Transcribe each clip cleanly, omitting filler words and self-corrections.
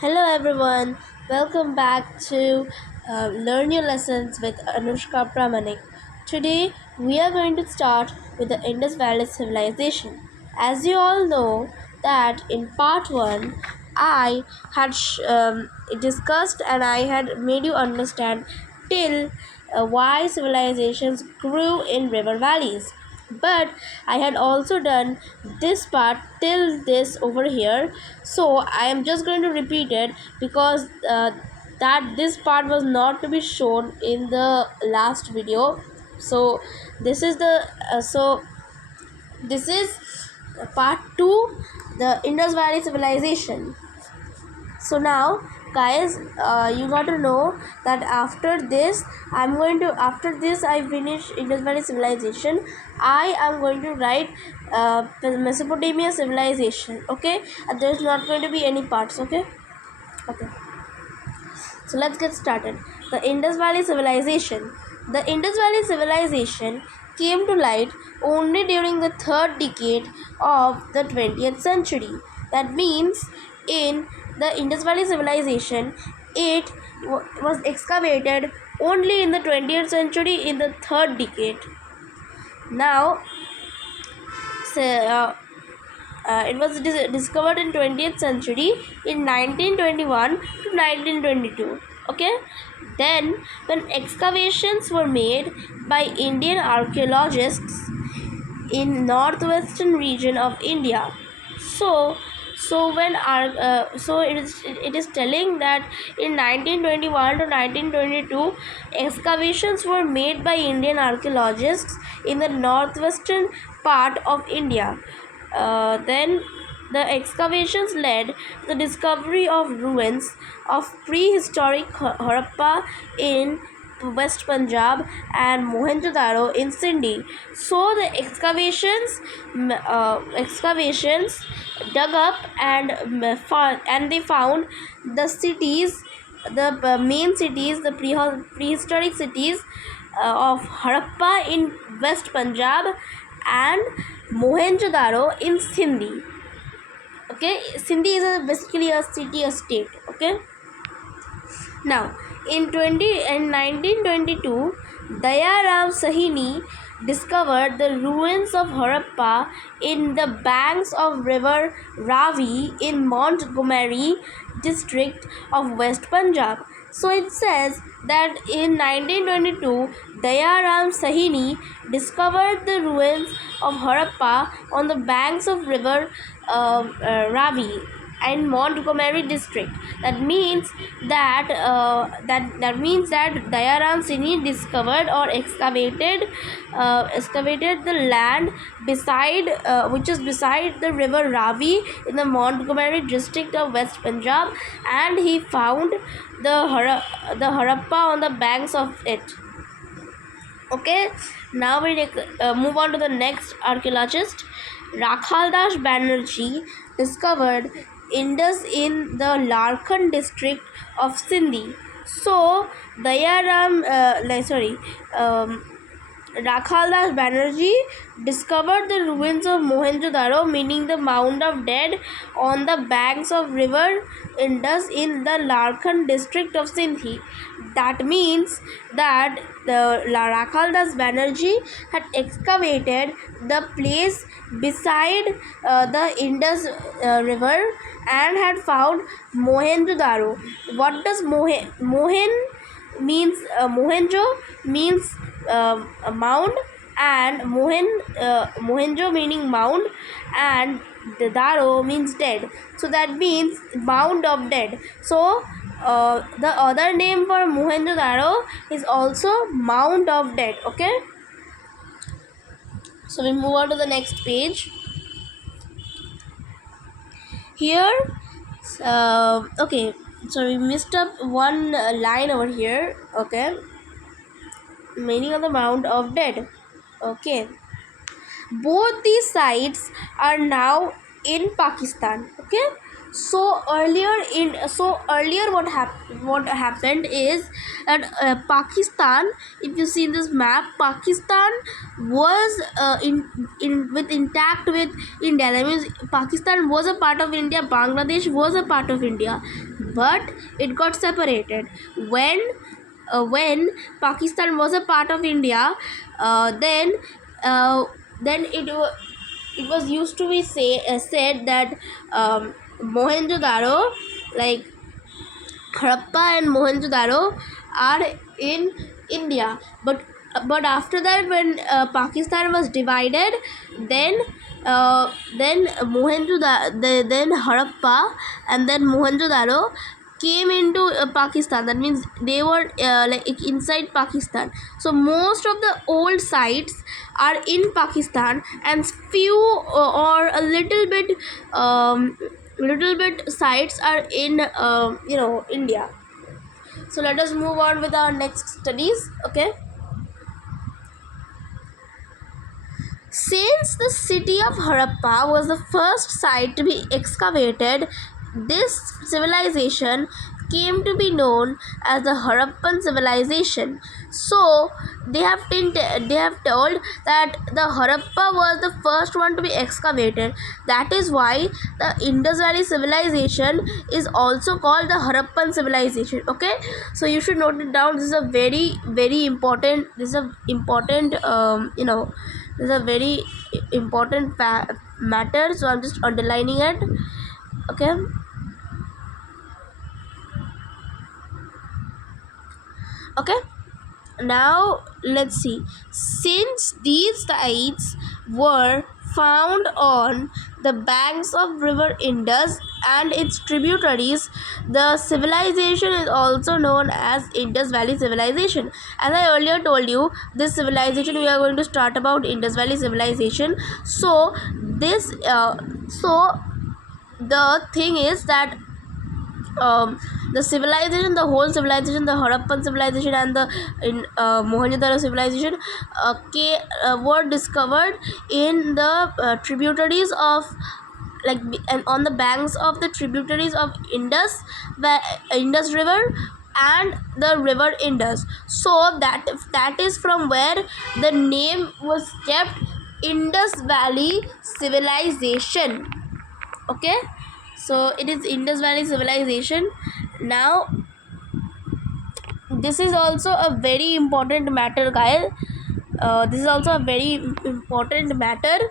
Hello everyone, welcome back to Learn Your Lessons with Anushka Pramanik. Today we are going to start with the Indus Valley Civilization. As you all know that in part 1 I had discussed and I had made you understand till why civilizations grew in river valleys, but I had also done this part till this over here, so I am just going to repeat it because that this part was not to be shown in the last video. So this is the this is part 2, the Indus Valley Civilization. So now guys, you got to know that after this I finish Indus Valley Civilization, I am going to write Mesopotamia Civilization. Okay, and there's not going to be any parts. Okay, so let's get started. The Indus Valley Civilization. The Indus Valley Civilization came to light only during the third decade of the 20th century. That means in the Indus Valley Civilization, it was excavated only in the 20th century in the third decade. Now, so, it was discovered in 20th century in 1921 to 1922. Okay, then when excavations were made by Indian archaeologists in northwestern region of India, so when our it is telling that in 1921 to 1922 excavations were made by Indian archaeologists in the northwestern part of India. Then the excavations led to the discovery of ruins of prehistoric Harappa in West Punjab and Mohenjo-daro in Sindhi. So the excavations dug up and they found the cities, the main cities, the prehistoric cities of Harappa in West Punjab and Mohenjo-daro in Sindhi. Okay, Sindhi is basically a city, a state. Okay. Now, in 1922, Dayaram Sahini discovered the ruins of Harappa in the banks of river Ravi in Montgomery district of West Punjab. So it says that in 1922, Dayaram Sahini discovered the ruins of Harappa on the banks of river Ravi and Montgomery district. That means that Dayaram Sini discovered or excavated the land beside which is beside the river Ravi in the Montgomery district of West Punjab, and he found the Harappa on the banks of it. Okay, now we move on to the next archaeologist. Rakhaldas Banerjee discovered Indus in the Larkhan district of Sindhi. So Rakhaldas Banerjee discovered the ruins of Mohenjo-daro, meaning the mound of dead on the banks of river Indus in the Larkhan district of Sindhi. That means that the Rakhaldas Banerjee had excavated the place beside the Indus river and had found Mohenjo-daro. What does Mohen means? Mohenjo means a mound, and Mohenjo meaning mound, and the Daro means dead. So that means mound of dead. So the other name for Mohenjo-daro is also mound of dead. Okay. So we move on to the next page. Here, okay. So we missed up one line over here. Okay. Meaning of the mound of dead. Okay. Both these sites are now in Pakistan. Okay. So earlier what happened is that Pakistan, if you see this map, Pakistan was in with intact with India. That means Pakistan was a part of India, Bangladesh was a part of India, but it got separated when Pakistan was a part of India. uh, then uh, then it was used to be said that Mohenjo-daro, like Harappa and Mohenjo-daro, are in India. But after that, when Pakistan was divided, then then Harappa and then Mohenjo-daro came into Pakistan. That means they were like inside Pakistan. So most of the old sites are in Pakistan, and few or a little bit sites are in India. So let us move on with our next studies. Okay, since the city of Harappa was the first site to be excavated, this civilization came to be known as the Harappan civilization. So they have told that the Harappa was the first one to be excavated. That is why the Indus Valley civilization is also called the Harappan civilization. Okay, so you should note it down. This is a very important. This is a important this is a very important matter, so I'm just underlining it. Okay, okay, now let's see. Since these sites were found on the banks of river Indus and its tributaries, the civilization is also known as Indus Valley civilization. As I earlier told you, this civilization we are going to start about Indus Valley civilization. So this so the thing is that the civilization, the whole civilization, the Harappan civilization and the Mohenjo-daro civilization were discovered in the tributaries of, and on the banks of the tributaries of Indus River and the river Indus. So that is from where the name was kept, Indus Valley civilization. Okay, so it is Indus Valley civilization. Now this is also a very important matter, guys. This is also a very important matter,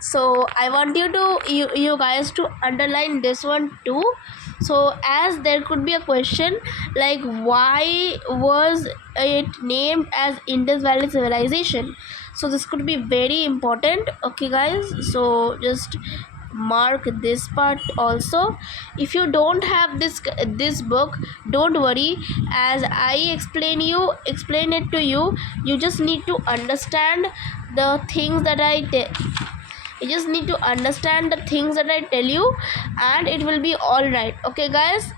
so I want you guys to underline this one too. So as there could be a question like, why was it named as Indus Valley civilization? So this could be very important. Okay guys, so just mark this part also. If you don't have this book, don't worry. As I explain it to you, you just need to understand the things that you just need to understand the things that I tell you, and it will be all right. Okay guys,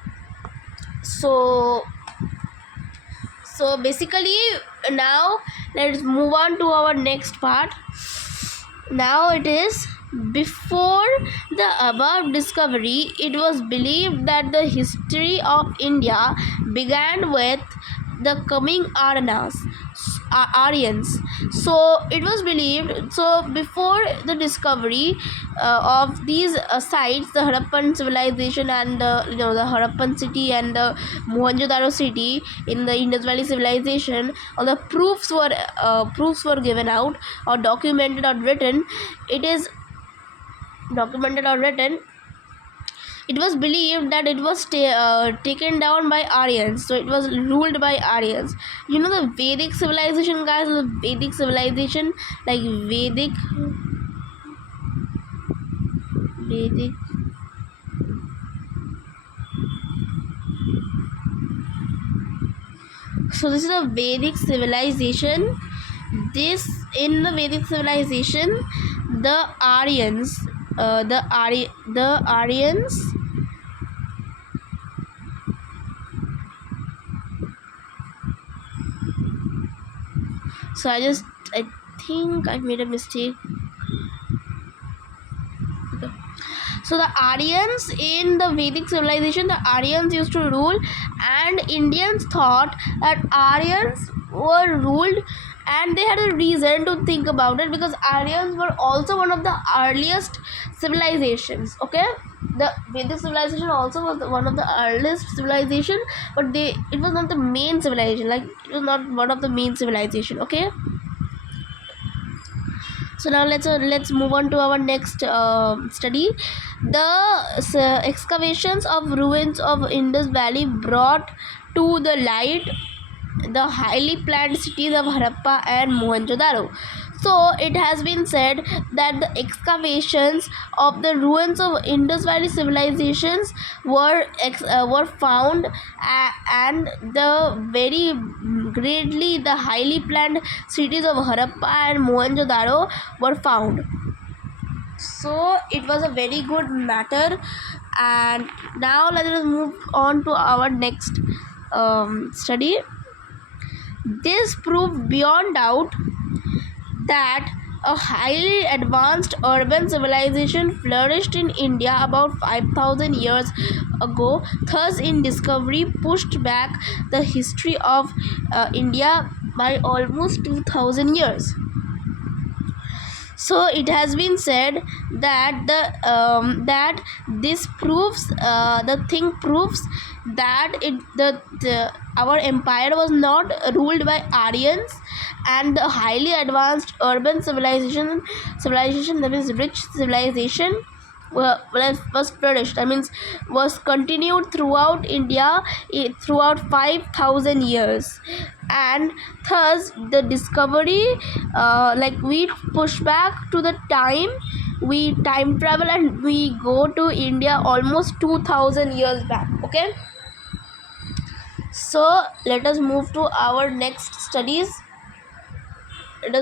so basically now let's move on to our next part. Now it is, before the above discovery, it was believed that the history of India began with the coming Aryans. So it was believed. So before the discovery of these sites, the Harappan civilization and the Harappan city and the Mohenjo-daro city in the Indus Valley civilization, all the proofs were given out or documented or written. It is documented or written. It was believed that it was taken down by Aryans, so it was ruled by Aryans. You know the Vedic civilization, guys, the Vedic civilization, like Vedic. So this is a Vedic civilization. In the Vedic civilization, the Aryans, the Aryans. So I think I made a mistake. So the Aryans in the Vedic civilization, the Aryans used to rule, and Indians thought that Aryans were ruled, and they had a reason to think about it, because Aryans were also one of the earliest civilizations. Okay, the Vedic civilization also was one of the earliest civilization, but it was not the main civilization. Like, it was not one of the main civilization. Okay, so now let's move on to our next study. The excavations of ruins of Indus Valley brought to the light the highly planned cities of Harappa and Mohenjo-daro. So it has been said that the excavations of the ruins of Indus Valley civilizations were found, and the very greatly the highly planned cities of Harappa and Mohenjo-daro were found. So it was a very good matter, and now let us move on to our next study. This proved beyond doubt that a highly advanced urban civilization flourished in India about 5,000 years ago. Thus, in discovery, pushed back the history of India by almost 2,000 years. So it has been said that that this proves the thing proves that the our empire was not ruled by Aryans, and the highly advanced urban civilization, that is rich civilization, was flourished. I mean, was continued throughout India throughout 5,000 years, and thus the discovery, like, we push back to the time, we time travel, and we go to India almost 2,000 years back. Okay, so let us move to our next studies. So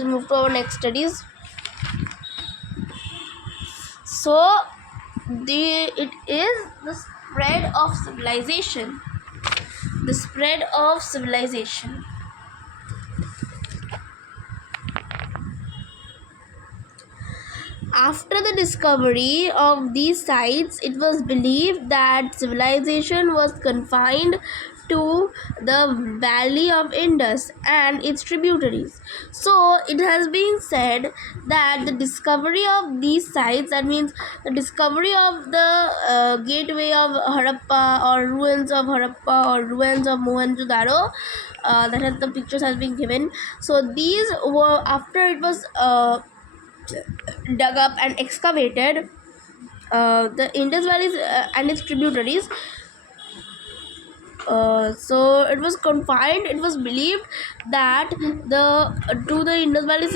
it is the spread of civilization. After the discovery of these sites, it was believed that civilization was confined to the valley of Indus and its tributaries. So it has been said that the discovery of these sites, that means the discovery of the gateway of Harappa, or ruins of Harappa, or ruins of Mohenjo-daro, that has the pictures has been given. So these were, after it was dug up and excavated, the Indus Valley and its tributaries, so it was confined. It was believed that the Indus Valley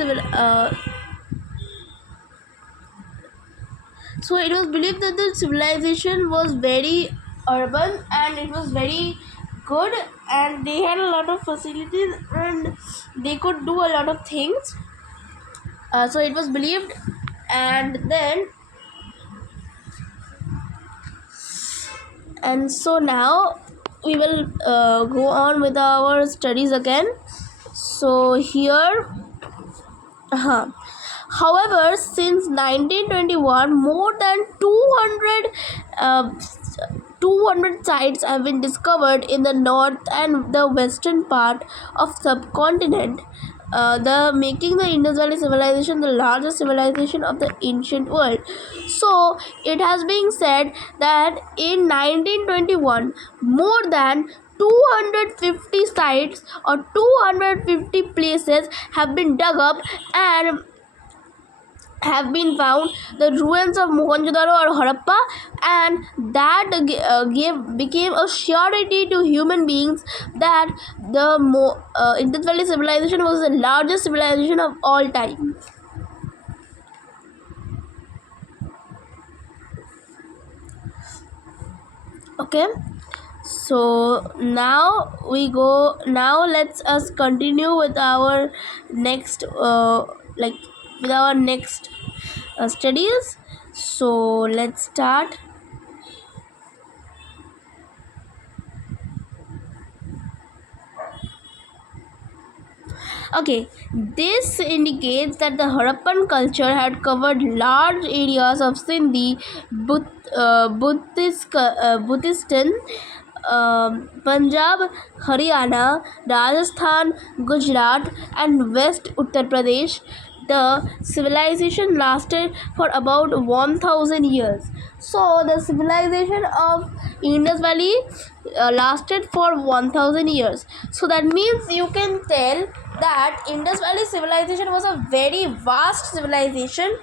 so it was believed that the civilization was very urban, and it was very good, and they had a lot of facilities, and they could do a lot of things. So it was believed, and so now we will go on with our studies again. So here, however, since 1921, more than 200 sites have been discovered in the north and the western part of subcontinent, the making the Indus Valley civilization the largest civilization of the ancient world. So it has been said that in 1921, more than 250 sites or 250 places have been dug up and have been found, the ruins of Mohenjo-daro or Harappa, and that became a surety to human beings that the Indus Valley civilization was the largest civilization of all time. Okay, so now let's us continue with our next studies. So let's start. Okay, this indicates that the Harappan culture had covered large areas of Sindhi, Buddhistan, Punjab, Haryana, Rajasthan, Gujarat, and West Uttar Pradesh. The civilization lasted for about 1000 years. So, the civilization of Indus Valley lasted for 1000 years. So, that means you can tell that Indus Valley civilization was a very vast civilization,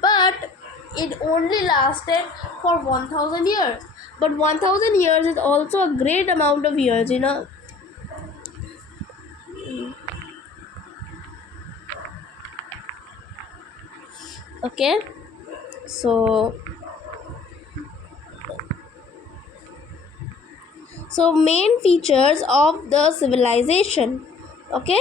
but it only lasted for 1000 years. But 1000 years is also a great amount of years, you know. Okay, so main features of the civilization. Okay,